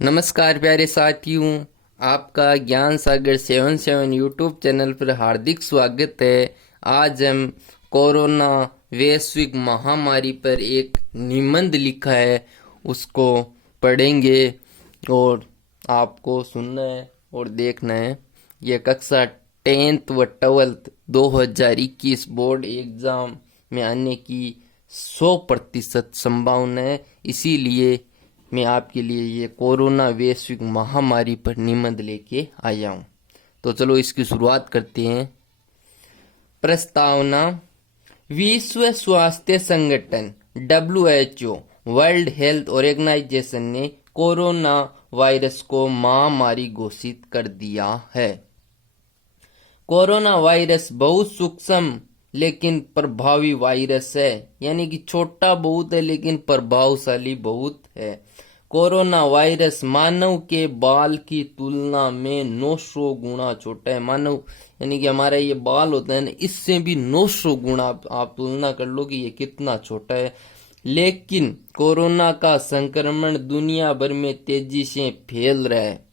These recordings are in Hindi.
नमस्कार प्यारे साथियों, आपका ज्ञान सागर 77 यूट्यूब चैनल पर हार्दिक स्वागत है। आज हम कोरोना वैश्विक महामारी पर एक निबंध लिखा है, उसको पढ़ेंगे और आपको सुनना है और देखना है। यह कक्षा 10th व 12th 2021 बोर्ड एग्जाम में आने की 100% संभावना है, इसीलिए मैं आपके लिए ये कोरोना वैश्विक महामारी पर निबंध लेके आया हूँ। तो चलो इसकी शुरुआत करते हैं। प्रस्तावना। विश्व स्वास्थ्य संगठन WHO वर्ल्ड हेल्थ ऑर्गेनाइजेशन ने कोरोना वायरस को महामारी घोषित कर दिया है। कोरोना वायरस बहुत सूक्ष्म लेकिन प्रभावी वायरस है, यानी कि छोटा बहुत है लेकिन प्रभावशाली बहुत है। कोरोना वायरस मानव के बाल की तुलना में 900 गुना छोटा है। मानव यानी कि हमारा ये बाल होता है ना, इससे भी 900 गुना आप तुलना कर लो कि ये कितना छोटा है। लेकिन कोरोना का संक्रमण दुनिया भर में तेजी से फैल रहा है।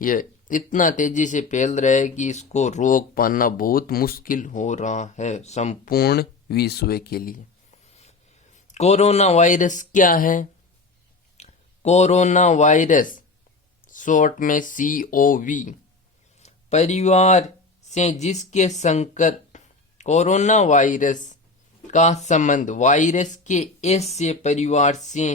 ये इतना तेजी से फैल रहा है कि इसको रोक पाना बहुत मुश्किल हो रहा है संपूर्ण विश्व के लिए। कोरोना वायरस क्या है? कोरोना वायरस शॉर्ट में COV परिवार से जिसके संकर कोरोना वायरस का संबंध वायरस के ऐसे परिवार से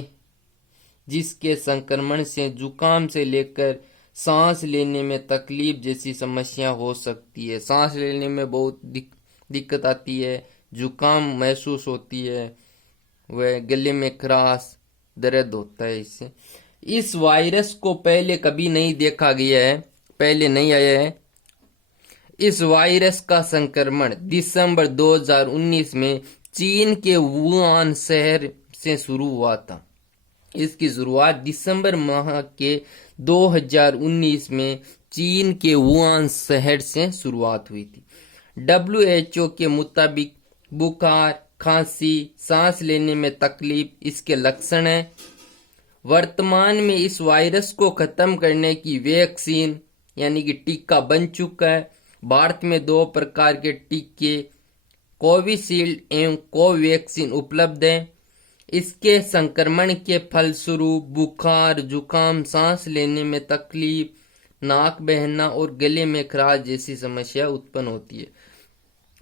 जिसके संक्रमण से जुकाम से लेकर सांस लेने में तकलीफ जैसी समस्या हो सकती है। सांस लेने में बहुत दिक्कत आती है, जुकाम महसूस होती है, वह गले में खराश दर्द होता है। इससे इस वायरस को पहले कभी नहीं देखा गया है, पहले नहीं आया है। इस वायरस का संक्रमण दिसंबर 2019 में चीन के वुहान शहर से शुरू हुआ था। इसकी शुरुआत दिसंबर माह के 2019 में चीन के वुहान शहर से शुरुआत हुई थी। WHO के मुताबिक बुखार, खांसी, सांस लेने में तकलीफ इसके लक्षण हैं। वर्तमान में इस वायरस को खत्म करने की वैक्सीन यानी कि टीका बन चुका है। भारत में 2 प्रकार के टीके कोविशील्ड एवं कोवैक्सीन उपलब्ध हैं। इसके संक्रमण के फलस्वरूप बुखार, जुकाम, सांस लेने में तकलीफ, नाक बहना और गले में खराश जैसी समस्या उत्पन्न होती है।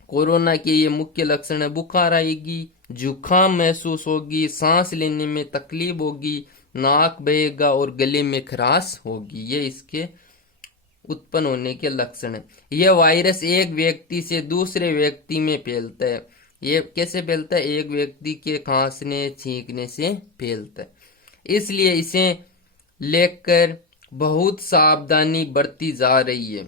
कोरोना के ये मुख्य लक्षण है, बुखार आएगी, जुकाम महसूस होगी, सांस लेने में तकलीफ होगी, नाक बहेगा और गले में खराश होगी। ये इसके उत्पन्न होने के लक्षण है। यह वायरस एक व्यक्ति से दूसरे व्यक्ति में फैलता है। ये कैसे फैलता है? एक व्यक्ति के खांसने छींकने से फैलता है। इसलिए इसे लेकर बहुत सावधानी बरती जा रही है।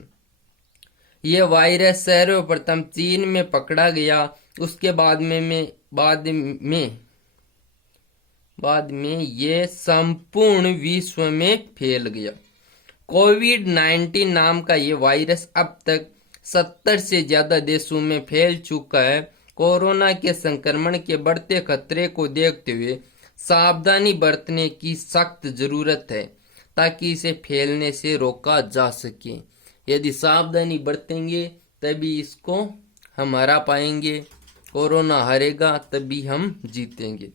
यह वायरस सर्वप्रथम चीन में पकड़ा गया, उसके बाद में यह संपूर्ण विश्व में फैल गया। कोविड-19 नाम का यह वायरस अब तक 70 से ज्यादा देशों में फैल चुका है। कोरोना के संक्रमण के बढ़ते खतरे को देखते हुए सावधानी बरतने की सख्त जरूरत है ताकि इसे फैलने से रोका जा सके। यदि सावधानी बरतेंगे तभी इसको हम हरा पाएंगे। कोरोना हारेगा तभी हम जीतेंगे।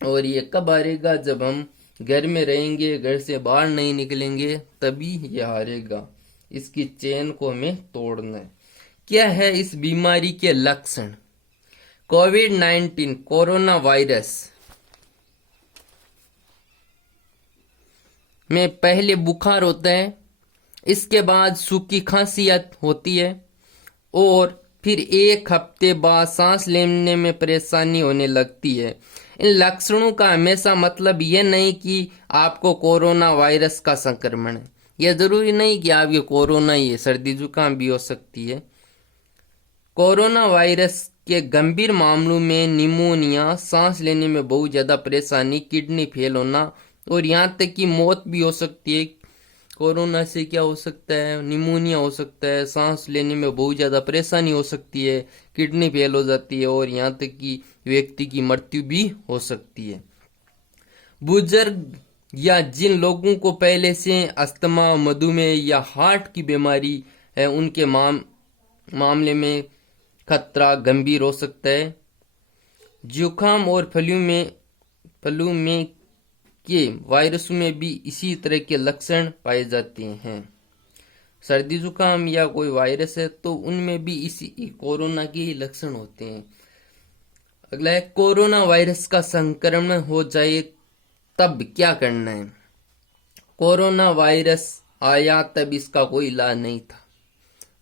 और ये कब हारेगा? जब हम घर में रहेंगे, घर से बाहर नहीं निकलेंगे, तभी ये हारेगा। इसकी चेन को हमें तोड़ना है। क्या है इस बीमारी के लक्षण? कोविड-19 कोरोना वायरस में पहले बुखार होता है, इसके बाद सूखी खांसी होती है और फिर 1 हफ्ते बाद सांस लेने में परेशानी होने लगती है। इन लक्षणों का हमेशा मतलब यह नहीं कि आपको कोरोना वायरस का संक्रमण है। यह जरूरी नहीं कि आपको कोरोना ही है, सर्दी जुकाम भी हो सकती है। कोरोना वायरस के गंभीर मामलों में निमोनिया, सांस लेने में बहुत ज्यादा परेशानी, किडनी फेल होना और यहाँ तक कि मौत भी हो सकती है। कोरोना से क्या हो सकता है? निमोनिया हो सकता है, सांस लेने में बहुत ज्यादा परेशानी हो सकती है, किडनी फेल हो जाती है और यहाँ तक कि व्यक्ति की मृत्यु भी हो सकती है। बुजुर्ग या जिन लोगों को पहले से अस्थमा, मधुमेह या हार्ट की बीमारी है उनके मामले में खतरा गंभीर हो सकता है। जुकाम और फ्लू में के वायरस में भी इसी तरह के लक्षण पाए जाते हैं। सर्दी जुकाम या कोई वायरस है तो उनमें भी इसी कोरोना के लक्षण होते हैं। अगला है, कोरोना वायरस का संक्रमण हो जाए तब क्या करना है। कोरोना वायरस आया तब इसका कोई इलाज नहीं था।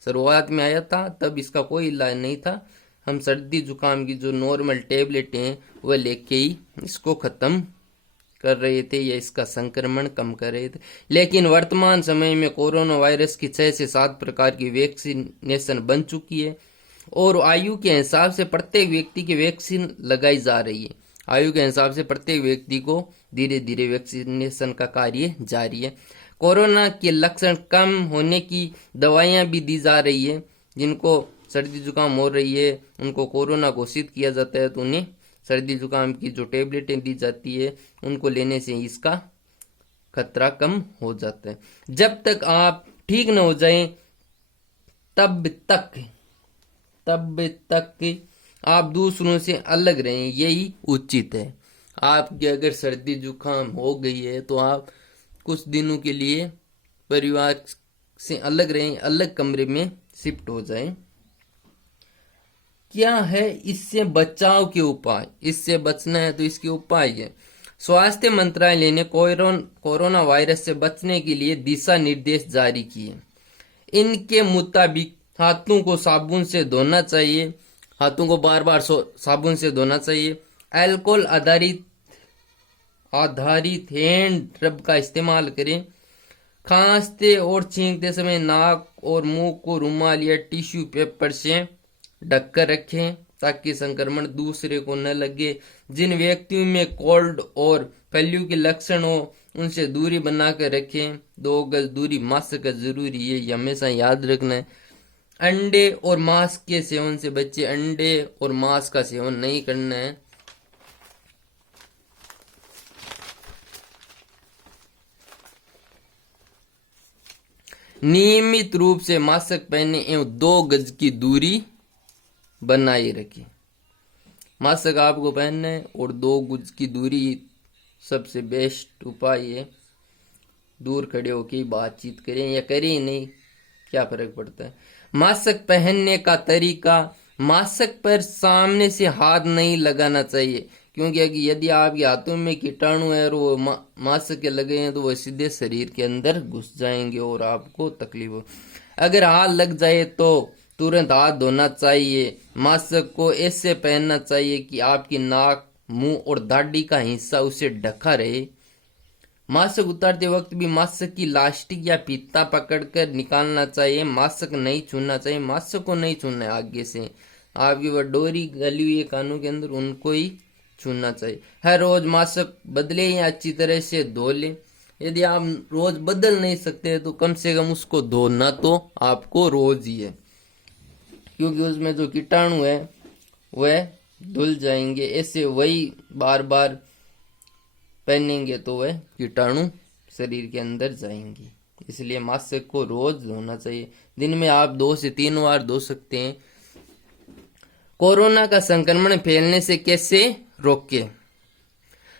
शुरुआत में आया था तब इसका कोई इलाज नहीं था। हम सर्दी जुकाम की जो नॉर्मल टेबलेट हैं वह लेके ही इसको खत्म कर रहे थे या इसका संक्रमण कम कर रहे थे। लेकिन वर्तमान समय में कोरोना वायरस की 6 से 7 प्रकार की वैक्सीनेशन बन चुकी है और आयु के हिसाब से प्रत्येक व्यक्ति की वैक्सीन लगाई जा रही है। आयु के हिसाब से प्रत्येक व्यक्ति को धीरे धीरे वैक्सीनेशन का कार्य जारी है। कोरोना के लक्षण कम होने की दवाइयां भी दी जा रही है। जिनको सर्दी जुकाम हो रही है उनको कोरोना घोषित किया जाता है तो उन्हें सर्दी जुकाम की जो टेबलेटें दी जाती है उनको लेने से इसका खतरा कम हो जाता है। जब तक आप ठीक न हो जाएं तब तक आप दूसरों से अलग रहें, यही उचित है। आपके अगर सर्दी जुकाम हो गई है तो आप कुछ दिनों के लिए परिवार से अलग रहें, अलग कमरे में शिफ्ट हो जाएं। क्या है इससे बचाव के उपाय? इससे बचना है तो इसके उपाय है। स्वास्थ्य मंत्रालय ने कोरोना वायरस से बचने के लिए दिशा निर्देश जारी किए। इनके मुताबिक हाथों को साबुन से धोना चाहिए, हाथों को बार बार साबुन से धोना चाहिए। अल्कोहल आधारित हैंड रब का इस्तेमाल करें। खांसते और छींकते समय नाक और मुंह को रुमाल या टिश्यू पेपर से ढककर रखें ताकि संक्रमण दूसरे को न लगे। जिन व्यक्तियों में कोल्ड और फ्लू के लक्षण हो उनसे दूरी बनाकर रखें। 2 गज दूरी मास्क जरूरी है, ये हमेशा याद रखना है। अंडे और मांस के सेवन से बच्चे, अंडे और मांस का सेवन नहीं करना है। नियमित रूप से मास्क पहने एवं 2 गज की दूरी बनाए रखें। मास्क आपको पहनना है और 2 गज की दूरी सबसे बेस्ट उपाय है। दूर खड़े होकर बातचीत करें या करें नहीं, क्या फर्क पड़ता है। मास्क पहनने का तरीका, मास्क पर सामने से हाथ नहीं लगाना चाहिए क्योंकि यदि आपके हाथों में कीटाणु है और वो मास्क के लगे हैं तो वो सीधे शरीर के अंदर घुस जाएंगे और आपको तकलीफ हो। अगर हाथ लग जाए तो तुरंत हाथ धोना चाहिए। मास्क को ऐसे पहनना चाहिए कि आपकी नाक, मुंह और दाढ़ी का हिस्सा उसे ढका रहे। मास्क उतारते वक्त भी मास्क की लास्टिक या फीता पकड़कर निकालना चाहिए। मास्क नहीं छूना चाहिए, मास्क को नहीं छूना है आगे से। आपकी वह डोरी गली हुई है कानों के अंदर, उनको ही छूना चाहिए। हर रोज मास्क बदले या अच्छी तरह से धो लें। यदि आप रोज बदल नहीं सकते तो कम से कम उसको धोना तो आपको रोज ही है क्योंकि उसमें जो कीटाणु है वह धुल जाएंगे। ऐसे वही बार बार पहनेंगे तो वह कीटाणु शरीर के अंदर जाएंगे। इसलिए मास्क को रोज धोना चाहिए। दिन में आप 2 से 3 बार धो सकते हैं। कोरोना का संक्रमण फैलने से कैसे रोके?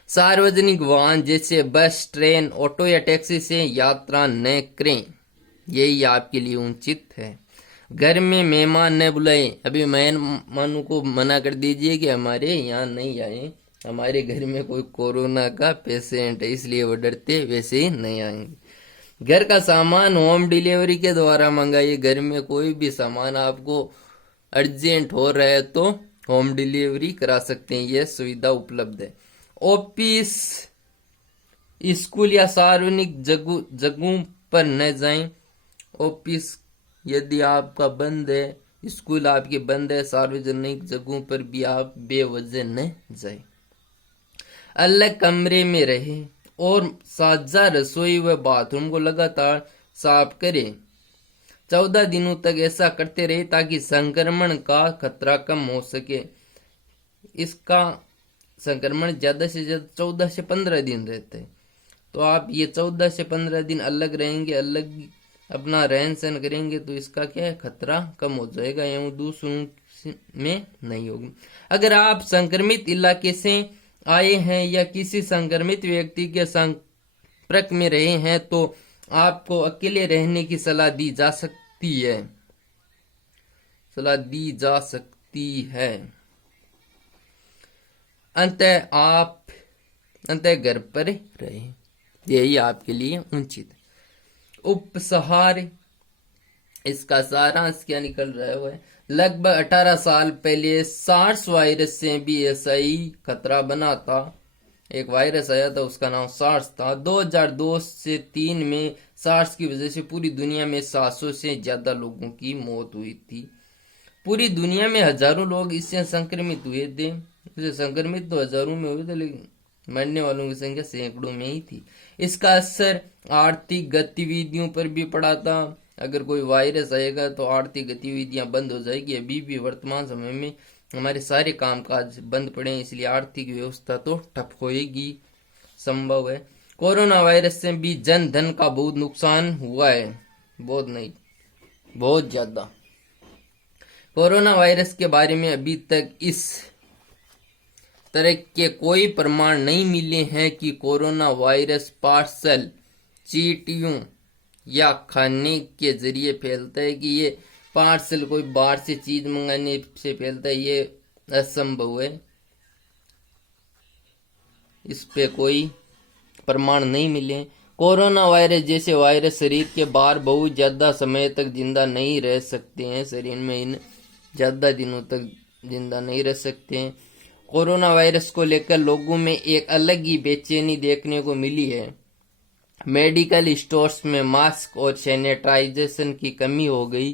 सार्वजनिक वाहन जैसे बस, ट्रेन, ऑटो या टैक्सी से यात्रा न करें, यही आपके लिए उचित है। घर में मेहमान न बुलाएं। अभी मेहमानों को मना कर दीजिए कि हमारे यहाँ नहीं आए, हमारे घर में कोई कोरोना का पेशेंट है, इसलिए वो डरते वैसे ही नहीं आएंगे। घर का सामान होम डिलीवरी के द्वारा मंगाइए। घर में कोई भी सामान आपको अर्जेंट हो रहा है तो होम डिलीवरी करा सकते हैं, यह सुविधा उपलब्ध है। ऑफिस, स्कूल या सार्वजनिक जगहों पर न जाएं। ऑफिस यदि आपका बंद है, स्कूल आपके बंद है, सार्वजनिक जगहों पर भी आप बेवजह न जाएं। अलग कमरे में रहें और साझा रसोई व बाथरूम को लगातार साफ करें। 14 दिनों तक ऐसा करते रहे ताकि संक्रमण का खतरा कम हो सके। इसका संक्रमण ज्यादा से ज्यादा 14 से 15 दिन रहता है। तो आप ये 14 से 15 दिन अलग रहेंगे, अलग अपना रहन सहन करेंगे तो इसका क्या है, खतरा कम हो जाएगा एवं दूसरों में नहीं होगी। अगर आप संक्रमित इलाके से आए हैं या किसी संक्रमित व्यक्ति के संपर्क में रहे हैं तो आपको अकेले रहने की सलाह दी जा सकती है, अंतः घर पर रहें, यही आपके लिए उचित। उपसंहार, इसका सारांश क्या निकल रहा है वो है, लगभग 18 साल पहले सार्स वायरस से भी ऐसा ही खतरा बना था। एक वायरस आया था, उसका नाम सार्स था। 2002 से 3 में सार्स की वजह से पूरी दुनिया में 700 से ज्यादा लोगों की मौत हुई थी। पूरी दुनिया में हजारों लोग इससे संक्रमित हुए थे। इससे संक्रमित तो हजारों में हुए थे, लेकिन मरने वालों की संख्या सैकड़ों में ही थी। इसका असर आर्थिक गतिविधियों पर भी पड़ा था। अगर कोई वायरस आएगा तो आर्थिक गतिविधियां बंद हो जाएगी। अभी भी वर्तमान समय में हमारे सारे कामकाज बंद पड़े हैं, इसलिए आर्थिक व्यवस्था तो ठप होएगी, संभव है। कोरोना वायरस से भी जन धन का बहुत नुकसान हुआ है, बहुत नहीं, बहुत ज्यादा। कोरोना वायरस के बारे में अभी तक इस तरह के कोई प्रमाण नहीं मिले हैं कि कोरोना वायरस पार्सल, चींटियों या खाने के जरिए फैलता है, कि ये पार्सल कोई बाहर से चीज मंगाने से फैलता है, ये असंभव है। इस पे कोई प्रमाण नहीं मिले। कोरोना वायरस जैसे वायरस शरीर के बाहर बहुत ज्यादा समय तक जिंदा नहीं रह सकते हैं, शरीर में इन ज्यादा दिनों तक जिंदा नहीं रह सकते हैं। कोरोना वायरस को लेकर लोगों में एक अलग ही बेचैनी देखने को मिली है। मेडिकल स्टोर्स में मास्क और सैनिटाइजेशन की कमी हो गई,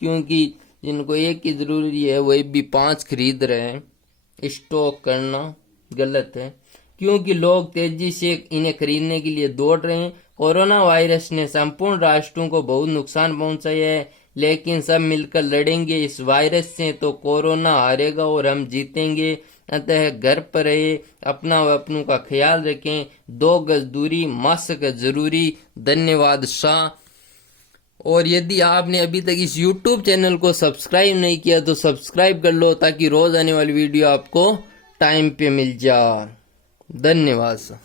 क्योंकि जिनको एक की जरूरी है वही भी 5 खरीद रहे हैं। स्टॉक करना गलत है, क्योंकि लोग तेजी से इन्हें खरीदने के लिए दौड़ रहे हैं। कोरोना वायरस ने संपूर्ण राष्ट्रों को बहुत नुकसान पहुंचाया है, लेकिन सब मिलकर लड़ेंगे इस वायरस से तो कोरोना हारेगा और हम जीतेंगे। अतः घर पर रहे, अपना व अपनों का ख्याल रखें, 2 गज दूरी, मास्क जरूरी। धन्यवाद शाह। और यदि आपने अभी तक इस YouTube चैनल को सब्सक्राइब नहीं किया तो सब्सक्राइब कर लो, ताकि रोज आने वाली वीडियो आपको टाइम पे मिल जाए। धन्यवाद।